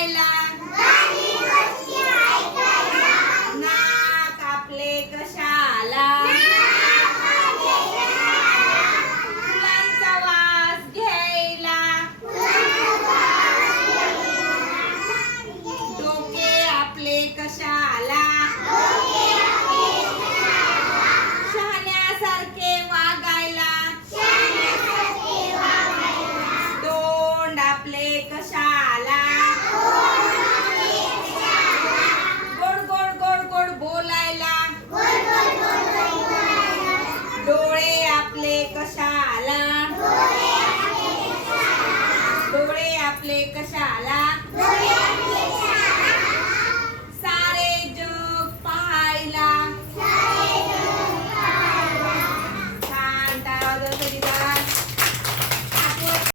ऐकायला. वास घ्यायला. डोके आपले कशाला? शहाण्यासारखे वा आपले कशाला?